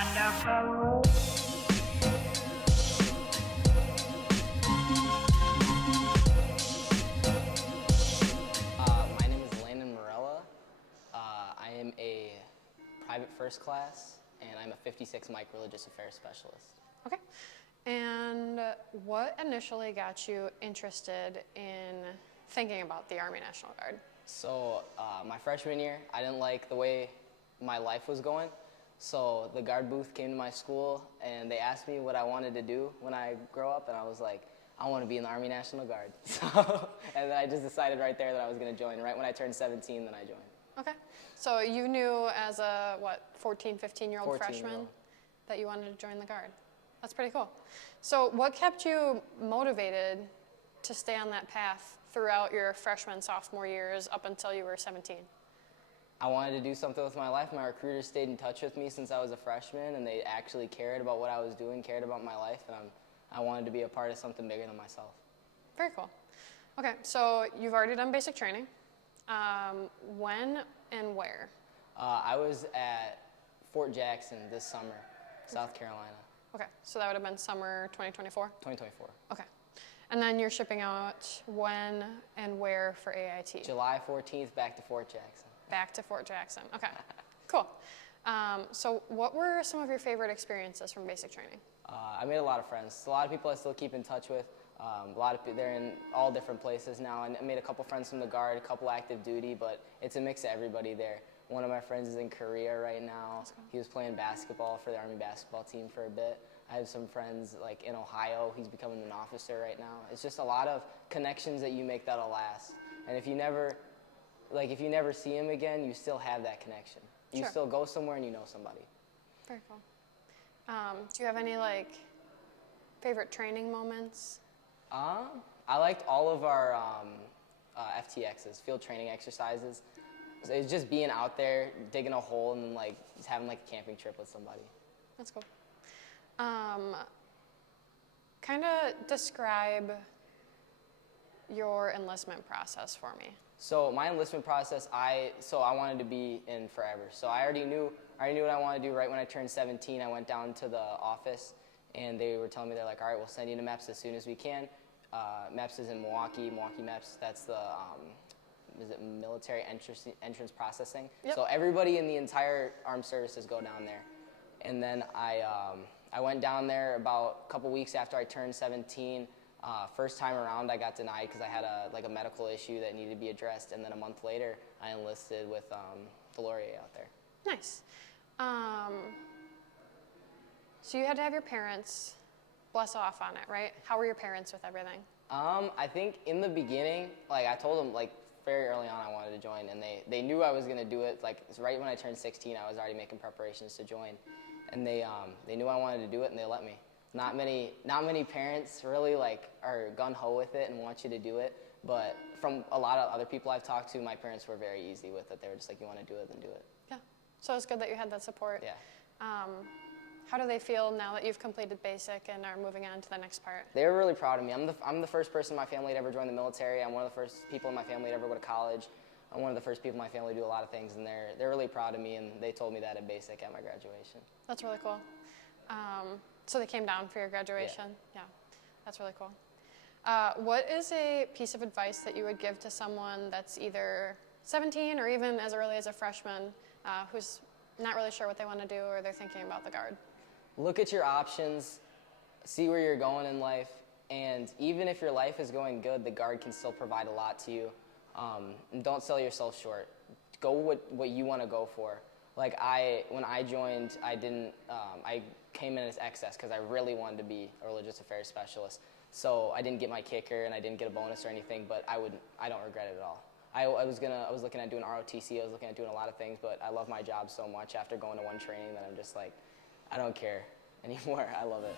wonderful. My name is Landon Morella. I am a private first class, and I'm a 56 Mike Religious Affairs Specialist. Okay. And what initially got you interested in thinking about the Army National Guard? So my freshman year, I didn't like the way my life was going. So the guard booth came to my school, and they asked me what I wanted to do when I grow up, and I was like, I want to be in the Army National Guard. So, and then I just decided right there that I was going to join. Right when I turned 17, then I joined. Okay. So you knew as a, 14, 15-year-old freshman 14-year-old. that you wanted to join the Guard. That's pretty cool. So what kept you motivated to stay on that path throughout your freshman, sophomore years up until you were 17? I wanted to do something with my life. My recruiters stayed in touch with me since I was a freshman, and they actually cared about what I was doing, cared about my life, and I wanted to be a part of something bigger than myself. Very cool. Okay, so you've already done basic training. When and where? I was at Fort Jackson this summer, South Carolina, Okay, so that would have been summer 2024? 2024. Okay. And then you're shipping out when and where for AIT? July 14th, back to Fort Jackson. Back to Fort Jackson. Okay, cool. So what were some of your favorite experiences from basic training? I made a lot of friends. A lot of people I still keep in touch with. A lot of they're in all different places now. I made a couple friends from the Guard, a couple active duty, but it's a mix of everybody there. One of my friends is in Korea right now. He was playing basketball for the Army basketball team for a bit. I have some friends like in Ohio. He's becoming an officer right now. It's just a lot of connections that you make that'll last. And if you never see him again, you still have that connection. You Sure. still go somewhere and you know somebody. Very cool. Do you have any favorite training moments? I liked all of our FTXs, field training exercises. So it's just being out there, digging a hole, and then just having a camping trip with somebody. That's cool. Kind of describe your enlistment process for me. So my enlistment process, I wanted to be in forever. So I already knew what I wanted to do. Right when I turned 17, I went down to the office, and they were telling me, they're like, all right, we'll send you to MEPS as soon as we can. MEPS is in Milwaukee MEPS, that's the military entrance processing. Yep. So everybody in the entire armed services go down there. And then I went down there about a couple weeks after I turned 17. First time around, I got denied because I had a medical issue that needed to be addressed. And then a month later, I enlisted with the Laurier out there. Nice. So you had to have your parents bless off on it, right? How were your parents with everything? I think in the beginning, I told them very early on I wanted to join, and they knew I was gonna do it. Right when I turned 16, I was already making preparations to join, and they knew I wanted to do it, and they let me. Not many parents really are gun ho with it and want you to do it, but from a lot of other people I've talked to, my parents were very easy with it. They were just like, you want to do it, then do it. Yeah. So it's good that you had that support. Yeah. How do they feel now that you've completed basic and are moving on to the next part? They were really proud of me. I'm the first person in my family to ever join the military. I'm one of the first people in my family to ever go to college. I'm one of the first people in my family to do a lot of things, and they're really proud of me, and they told me that at basic at my graduation. That's really cool. So they came down for your graduation? Yeah, that's really cool. What is a piece of advice that you would give to someone that's either 17 or even as early as a freshman who's not really sure what they want to do or they're thinking about the Guard? Look at your options, see where you're going in life, and even if your life is going good, the Guard can still provide a lot to you. And don't sell yourself short. Go what you want to go for. When I joined, I came in as excess because I really wanted to be a religious affairs specialist. So I didn't get my kicker and I didn't get a bonus or anything, but I don't regret it at all. I was looking at doing ROTC, I was looking at doing a lot of things, but I love my job so much after going to one training that I'm just I don't care anymore. I love it.